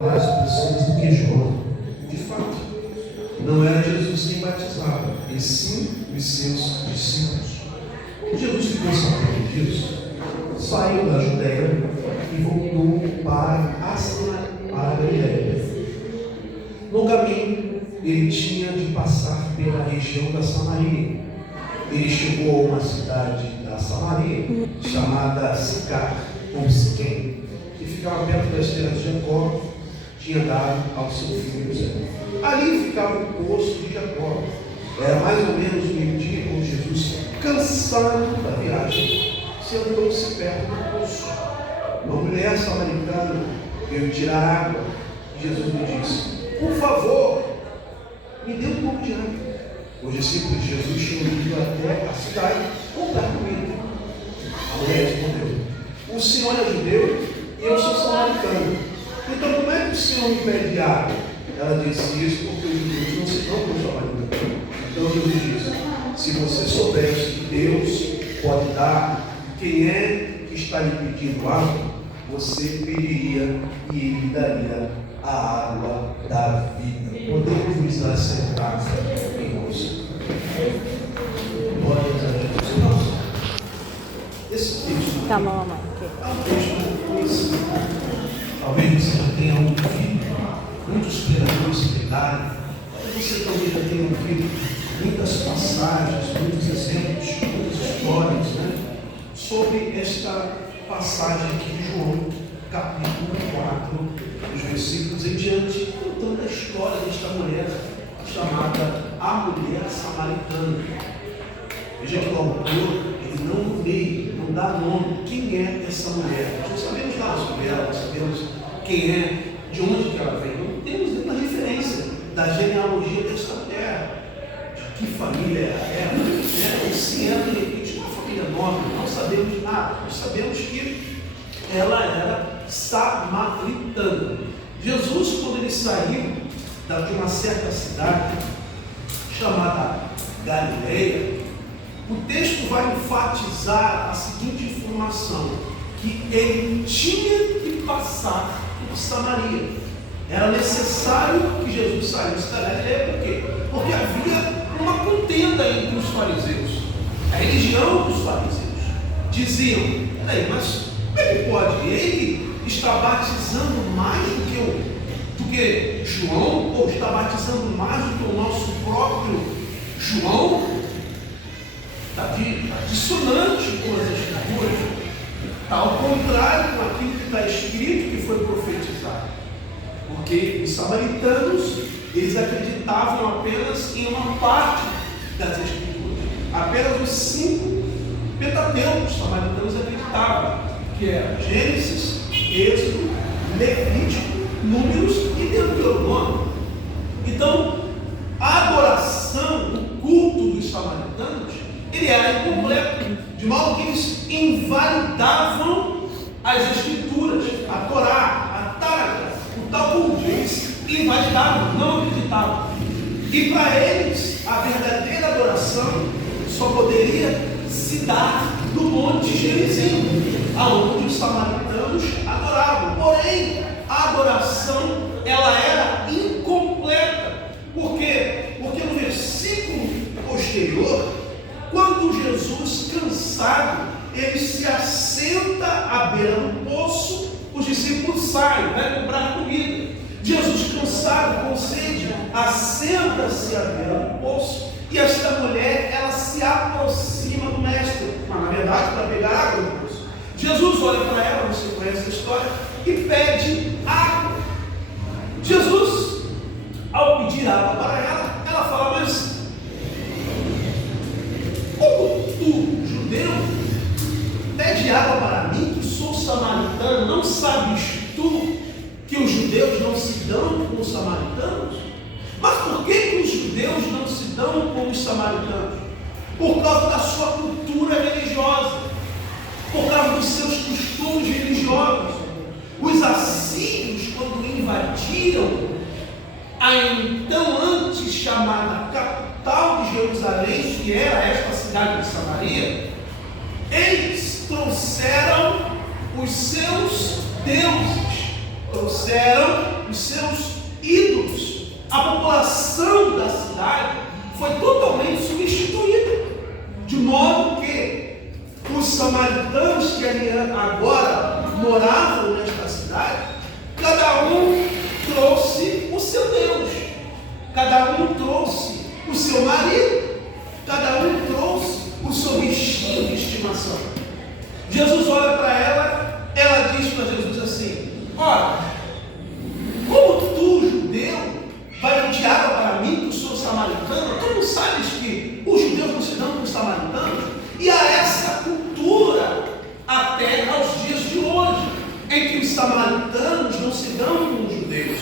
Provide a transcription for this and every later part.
mais pessoas do que João. De fato, não era Jesus quem batizava, e sim os seus discípulos. Jesus ficou sabendo disso, saiu da Judéia e voltou para a Galiléia. No caminho, ele tinha de passar pela região da Samaria. Ele chegou a uma cidade da Samaria, chamada Sicar, ou Siquém, que ficava perto das terras de Jacó, tinha dado ao seu filho José. Ali ficava o poço de Jacó. Era mais ou menos meio-dia, quando Jesus, cansado da viagem, sentou-se perto do poço. Uma mulher samaritana veio tirar água. Jesus lhe disse: por favor, me dê um pouco de água. Os discípulos de Jesus tinham ido até a cidade comprar comida. A mulher respondeu: o Senhor é judeu e eu sou samaritano. Então como é que o Senhor me pede água? Ela disse isso porque os judeus não se dão com o samaritano. Então Jesus disse: se você soubesse que Deus pode dar, quem é que está lhe pedindo água, você pediria e ele daria a água da vida. Podemos nos assentar, irmãos. Glória a Deus. Irmãos, esse texto Tá bom, mamãe. é um texto conhecido. Talvez você já tenha ouvido muitos pregadores pregarem. Talvez você também já tenha ouvido muitas passagens, muitos exemplos, muitas histórias, sobre esta passagem aqui de João, capítulo 4, dos versículos em diante, contando a história desta mulher, chamada a mulher samaritana. Veja que o autor, ele não nomeia, não dá nome, quem é essa mulher. Nós não sabemos nada sobre ela, não sabemos quem é, de onde que ela vem, não temos nenhuma referência da genealogia desta mulher, de que família ela era, ou se era de repente uma família nobre, não sabemos de nada. Nós sabemos que ela era samaritana. Jesus, quando ele saiu de uma certa cidade chamada Galileia, o texto vai enfatizar a seguinte informação: que ele tinha que passar por Samaria. Era necessário que Jesus saísse da Galileia. Por quê? Porque havia uma contenda entre os fariseus. A religião dos fariseus diziam: peraí, mas como é que pode? Ele está batizando mais do que João, ou está batizando mais do que o nosso próprio João? Está dissonante com as Escrituras, está ao contrário com aquilo que está escrito, que foi profetizado. Porque os samaritanos, eles acreditavam apenas em uma parte das Escrituras. Apenas os 5 Pentateucos os samaritanos acreditavam, que era Gênesis, Êxodo, Levítico, Números e Deuteronômio. Então, a adoração, o culto dos samaritanos, ele era incompleto, de modo que eles invalidavam as Escrituras, a Torá, a Tália, o Talmud. Eles invalidavam, não acreditavam. E para eles, a verdadeira adoração só poderia se dar no Monte Gerizim, aonde os samaritanos adoravam. Porém, a adoração, ela era incompleta. Por quê? Porque no versículo posterior, quando Jesus, cansado, ele se assenta à beira do poço, os discípulos saem, vai comprar comida. Jesus, cansado, com sede, assenta-se à beira do poço, e esta mulher, ela se aproxima do mestre, mas na verdade para pegar água do poço. Jesus olha para ela, você conhece a história, e pede água. Jesus, ao pedir água para ela, ela fala: mas como tu, judeu, pede água para mim, que sou samaritano, não sabes tu que os judeus não se dão com os samaritanos? Mas por que os judeus não se dão com os samaritanos? Por causa da sua cultura religiosa, por causa dos seus costumes religiosos. Os assírios, quando invadiram a então antes chamada capital de Jerusalém, que era esta cidade de Samaria, eles trouxeram os seus deuses, trouxeram os os seus ídolos. A população da cidade foi totalmente substituída, de modo que os samaritanos que ali agora moravam nesta cidade, cada um trouxe o seu Deus, cada um trouxe o seu marido, cada um trouxe o seu bichinho de estimação. Jesus olha para ela, ela diz para Jesus assim: olha, como tu, judeu, vai pedir água para mim, que eu sou samaritano? Tu não sabes que os judeus não se dão com os samaritanos? E há essa cultura até aos dias de hoje, em que os samaritanos não se dão com os judeus,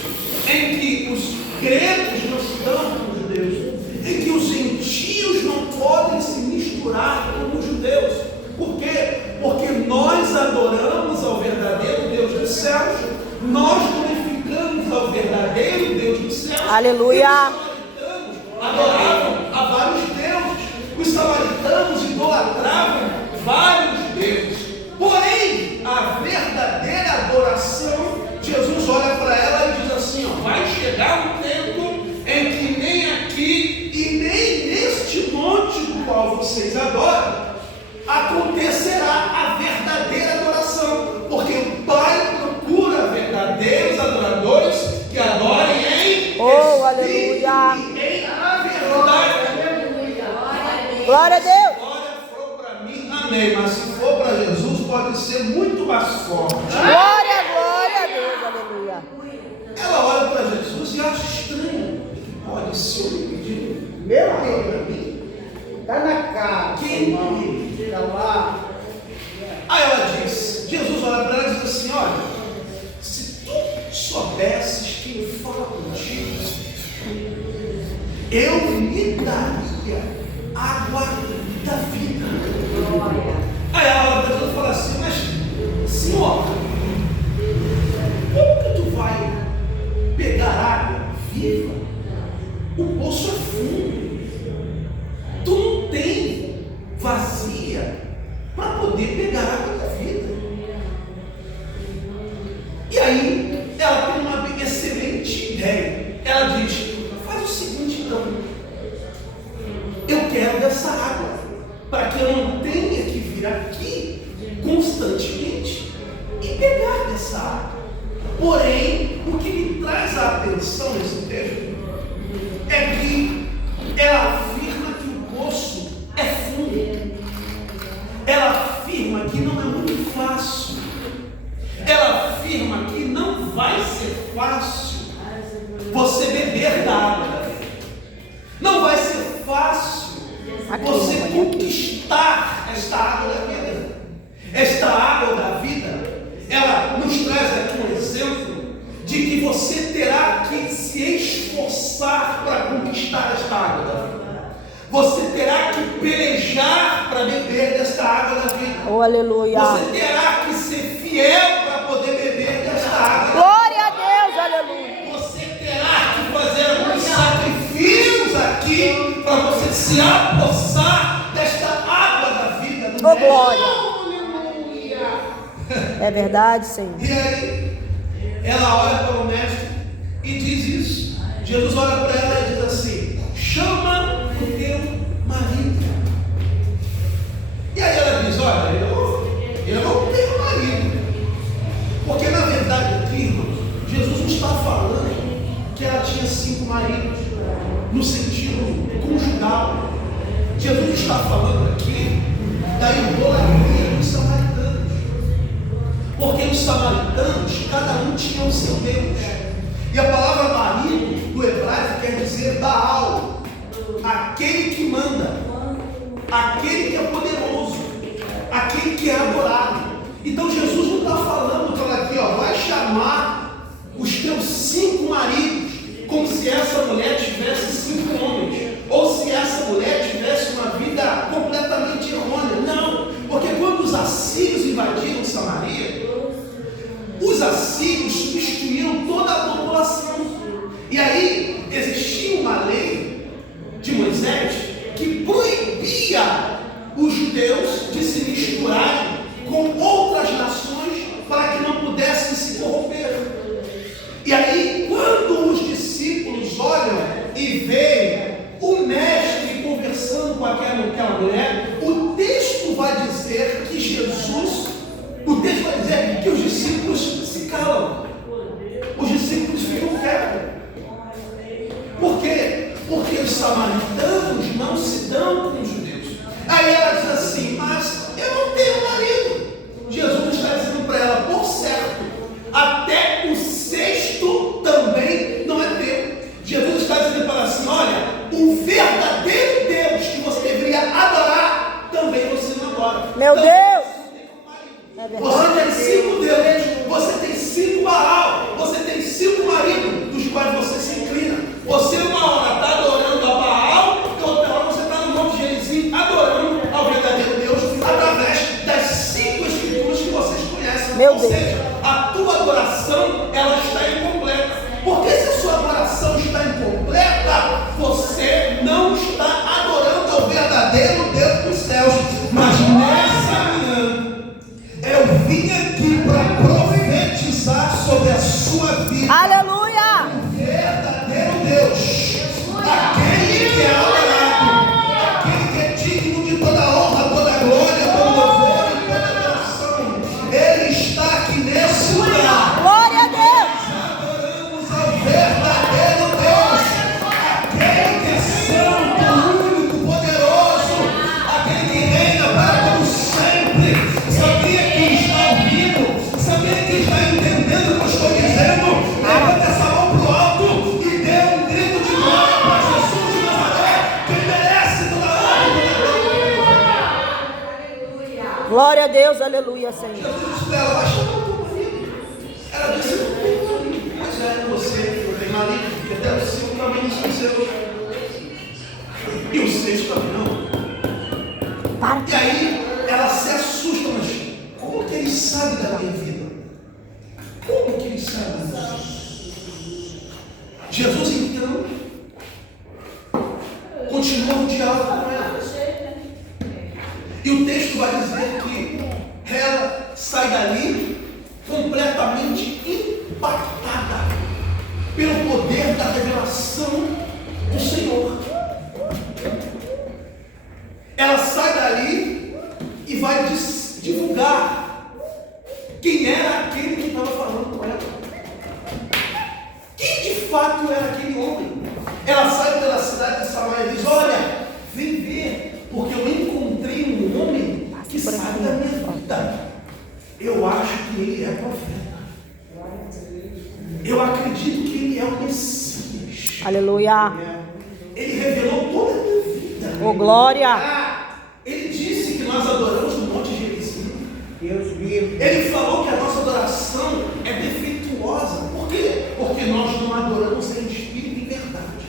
em que os gregos não se dão com os judeus, em que os gentios não podem se misturar com os judeus. Por quê? Porque nós adoramos ao verdadeiro Deus dos céus, nós glorificamos ao verdadeiro Deus dos céus. Aleluia! Os samaritanos adoravam a vários deuses, os samaritanos idolatravam vários deuses. Porém, a verdadeira adoração, Jesus olha para ela e diz assim: ó, vai chegar um tempo em que nem aqui e nem neste monte do qual vocês adoram acontecerá a verdadeira adoração, porque o Pai procura verdadeiros adoradores que adorem em espírito aleluia. e em a verdade. Glória a Deus. Glória for para mim, amém. Mas se for para Jesus, pode ser muito mais forte. Glória a Deus, aleluia. Ela olha para Jesus e acha estranho. Olha, esse homem pedindo meu rei para mim. Está na cara. Quem? Está lá. Aí ela diz, Jesus olha para ela e diz assim: olha, se tu soubesses quem fala contigo, eu lhe daria água da vida. Aí ela olha para Jesus e fala assim: mas Senhor, como que tu vai pegar água viva? O poço é fundo. Tu não tem vazia para poder pegar água da vida. E aí, ela tem uma excelente ideia. Ela diz: faz o seguinte então, eu quero dessa água, para que eu não tenha que vir aqui constantemente e pegar dessa água. Porém, o que me traz a atenção nesse texto é que ela afirma que o poço é fundo. Ela afirma que não é muito fácil. Ela afirma que não vai ser fácil você beber da água da vida. Não vai ser fácil você conquistar esta água da vida. Esta água da vida, ela nos traz aqui um exemplo de que você terá que se esforçar para conquistar esta água da vida. Você terá que pelejar para beber desta água da vida. Oh, aleluia. Você terá que ser fiel para poder beber desta água. Glória a Deus, aleluia. Você terá que fazer alguns sacrifícios aqui para você se apossar desta água da vida. Oh, glória. Aleluia. É verdade, Senhor. E aí, ela olha para o mestre e diz isso. Jesus olha para ela e diz assim: chama o teu marido. E aí ela diz: olha, eu não tenho marido. Porque na verdade aqui, irmãos, Jesus não está falando que ela tinha 5 maridos no sentido conjugal. Jesus está falando aqui da idolatria dos samaritanos. Porque os samaritanos, cada um tinha o seu Deus. E a palavra marido do hebraico quer dizer Baal, aquele que manda, aquele que é poderoso, aquele que é adorado. Então Jesus não está falando para ela aqui, ó, vai chamar os teus 5 maridos, como se essa mulher tivesse 5 homens, ou se essa mulher tivesse uma vida completamente errônea. Não, porque quando os assírios invadiram Samaria, os assírios substituíram toda a população. E aí existia uma lei de Moisés que proibia os judeus de se misturarem com outras nações para que não pudessem se corromper. E aí, daquela mulher, o texto vai dizer que os discípulos se calam. Os discípulos ficam quietos. Por quê? Porque os samaritanos não se dão com os judeus. Aí ela diz assim, mas eu não tenho marido. Jesus está dizendo para ela, por certo, até o sexto também não é teu. Jesus está dizendo para ela assim, olha, o verdadeiro Deus que você deveria adorar, também você não adora. Meu também Deus! É verdade. Você tem 5 deuses, você tem 5 Baal, você tem 5 maridos, dos quais você se inclina. Você uma hora está adorando a Baal, e outra hora você está no Monte Gerizim adorando ao verdadeiro Deus, através das 5 escrituras que vocês conhecem. Meu Ou Deus. seja, a tua adoração, ela está incompleta. Porque se a sua adoração está incompleta, você não está adorando ao verdadeiro Deus dos céus. Mas nessa manhã, eu vim aqui para profetizar sobre a sua vida. Aleluia! O verdadeiro Deus, aquele que é adorado, aquele que é digno de toda honra, toda glória, todo louvor e toda adoração, Ele está aqui nesse lugar. Glória a Deus! Adoramos ao verdadeiro Deus, aquele que é santo, único, poderoso, aquele que reina para todo sempre. Sabia que está ouvindo? Sabia que está entendendo o que eu estou dizendo? Levanta essa mão para o alto e dê um grito de glória para Jesus de Nazaré, que merece toda a honra. Glória a Deus, aleluia, Senhor. Jesus disse para ela, vai chamar o teu marido. Ela disse, não tem marido. Mas é você, não tem marido, porque até o 5 também não são seus. E o 6 também não. E aí ela se assusta, mas como que ele sabe da minha vida? Como que ele sabe da minha vida? Jesus então continua o diálogo com ela. E o texto vai dizer que ela sai dali completamente impactada pelo poder da revelação do Senhor. Ela sai dali e vai divulgar quem era aquele que estava falando com ela. Quem de fato era aquele homem? Ela sai pela cidade de Samaria e diz, olha, vem ver, porque eu encontrei um homem que sabe da minha vida. Eu acho que ele é profeta. Eu acredito que ele é o Messias. Aleluia! Ele revelou toda a minha vida. Oh, glória! Ele disse que nós adoramos no Monte Gerizim. Deus vivo. Ele falou que a nossa adoração é defeituosa. Por quê? Porque nós não adoramos em espírito e verdade.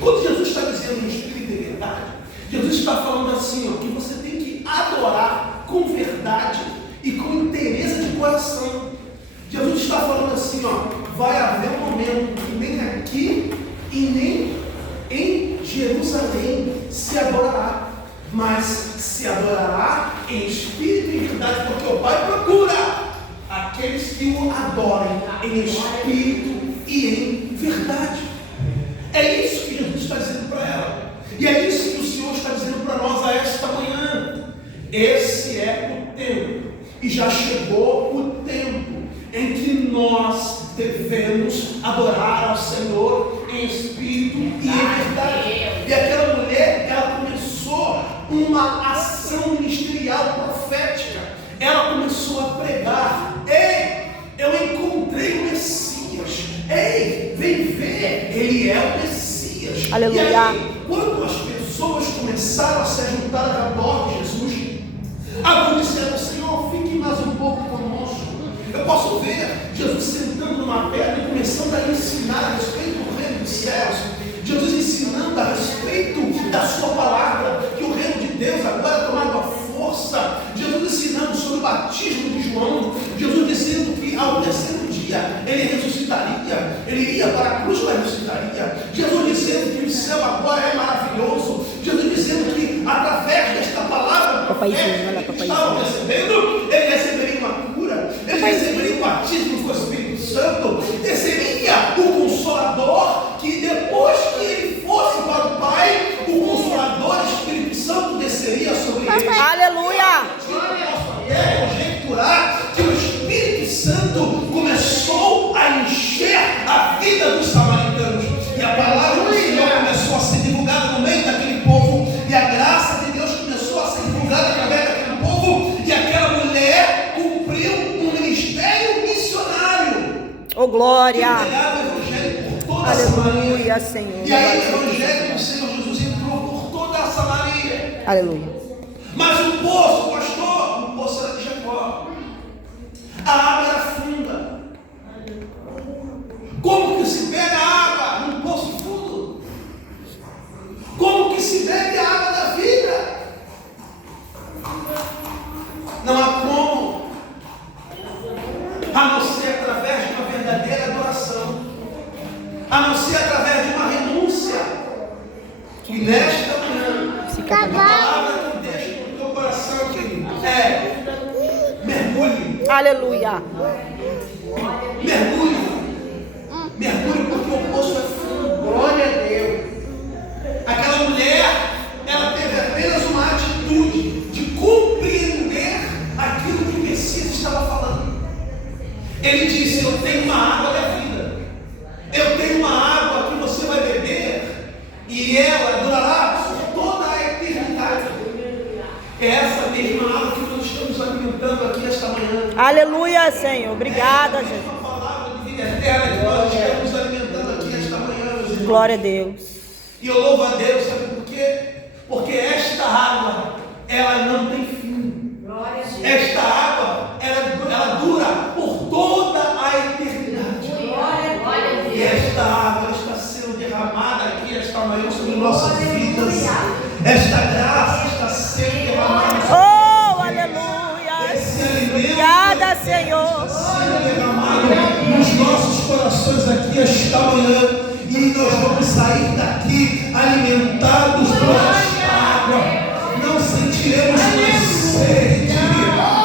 Quando Jesus está dizendo em espírito e verdade, Jesus está falando assim, ó, que você tem que adorar com verdade e com inteireza de coração. Jesus está falando assim, ó, vai haver um momento que nem aqui e nem em Jerusalém se adorará, mas se adorará em espírito e verdade, porque o Pai procura aqueles que o adorem em espírito e em verdade. É isso que Jesus está dizendo para ela, e é isso que o Senhor está dizendo para nós a esta manhã. Esse é o tempo, e já chegou o tempo em que nós devemos adorar ao Senhor em espírito e em verdade. E aquela mulher, ela começou uma ação ministerial profética. Ela começou a pregar: ei, eu encontrei o Messias. Ei, vem ver, ele é o Messias. Aleluia. E aí, quando as pessoas começaram a se juntar ao redor de Jesus, alguns disseram: Senhor, fique mais um pouco conosco. Eu posso ver Jesus sentando numa pedra e começando a ensinar a respeito do reino dos céus. Jesus ensinando a respeito da sua palavra, que o reino de Deus agora tomava força. Jesus ensinando sobre o batismo de João. Jesus dizendo que ao terceiro dia ele ressuscitaria, ele ia para a cruz, mas ressuscitaria. Jesus dizendo que o céu agora é maravilhoso. Jesus dizendo que através desta palavra que estavam recebendo, ele receberia uma cura, ele receberia o batismo com o Espírito Santo, receberia o Consolador, que depois que ele fosse para o Pai, o Consolador, Espírito Santo, vida dos samaritanos. E a palavra do Senhor começou a ser divulgada no meio daquele povo. E a graça de Deus começou a ser divulgada através daquele povo. E aquela mulher cumpriu um ministério missionário. Oh, glória. Que pregava o evangelho por toda a Samaria. Aleluia, Senhor. E aí o evangelho do Senhor Jesus entrou por toda a Samaria. Aleluia. Mas o poço, pastor, o poço era de Jacó. A água era funda. Como que se bebe a água num poço fundo? Como que se bebe a água da vida? Não há como, a não ser através de uma verdadeira adoração, a não ser através de uma renúncia. E nesta manhã, a palavra que deixa no teu coração, querido, é: mergulhe. Aleluia. Mergulhe. Mergulhe, porque o poço é fundo. Glória a Deus. Aquela mulher, ela teve apenas uma atitude de compreender aquilo que o Messias estava falando. Ele disse: eu tenho uma água da vida. Eu tenho uma água que você vai beber e ela durará por toda a eternidade. É essa mesma água que nós estamos alimentando aqui esta manhã. Aleluia, Senhor. Obrigada, É Jesus. uma palavra de vida eterna que nós estamos alimentando aqui esta manhã, meus irmãos. Glória a Deus. E eu louvo a Deus, sabe por quê? Porque esta água, ela não tem fim. Esta água, ela dura por toda a eternidade. E esta água está sendo derramada aqui esta manhã sobre nossas vidas. Esta graça está sendo derramada sobre Oh, aleluia. esse alimento. Obrigada, Senhor. Está sendo derramado nos nossos corações aqui esta manhã. E nós vamos sair daqui alimentados por esta água. Não sentiremos mais sede,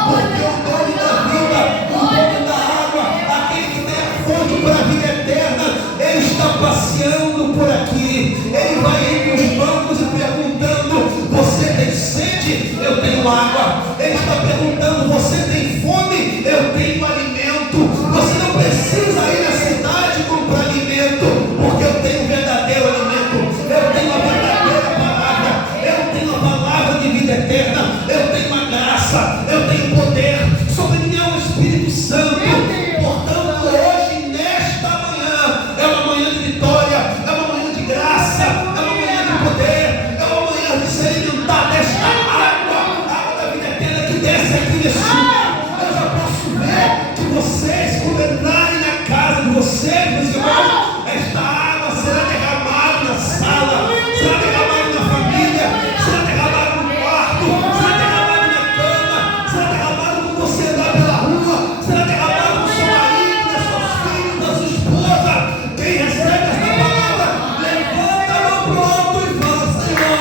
porque o dono da vida, o dono da água, aquele que tem a fonte para a vida eterna, ele está passeando por aqui. Ele vai entre os bancos e perguntando: você tem sede? Eu tenho água. Ele está perguntando: você tem fome? Eu tenho alimento. Você não precisa ir na cidade comprar alimento, porque eu tenho o verdadeiro alimento. Eu tenho a verdadeira palavra. Eu tenho a palavra de vida eterna. Eu tenho a graça. Eu tenho poder. Sobre mim é o Espírito Santo. Portanto, hoje, nesta manhã, é uma manhã de vitória, é uma manhã de graça, é uma manhã de poder, é uma manhã de se alimentar desta água, a água da vida eterna que desce aqui nesse lugar. Eu já posso ver que vocês, quando entrarem na casa de vocês, meus irmãos, esta água será derramada na sala, será derramada na família, será derramada no quarto, será derramada na cama, será derramada quando você andar pela rua, será derramada no seu marido, nos seus filhos, na sua esposa. Quem recebe esta palavra, levanta a mão pro alto e fala: Senhor,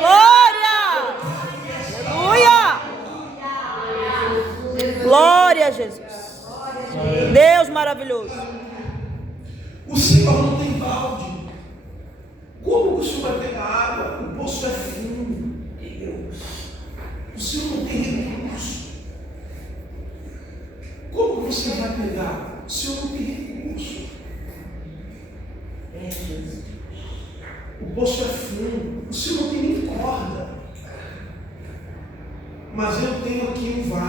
Glória. Aleluia. Glória a Jesus. Deus maravilhoso. o Senhor não tem balde. Como o Senhor vai pegar água? O poço é fundo. Deus. O Senhor não tem recurso. Como você vai pegar? O Senhor não tem recurso. O poço é fundo. O Senhor não tem nem corda. Mas eu tenho aqui um vaso.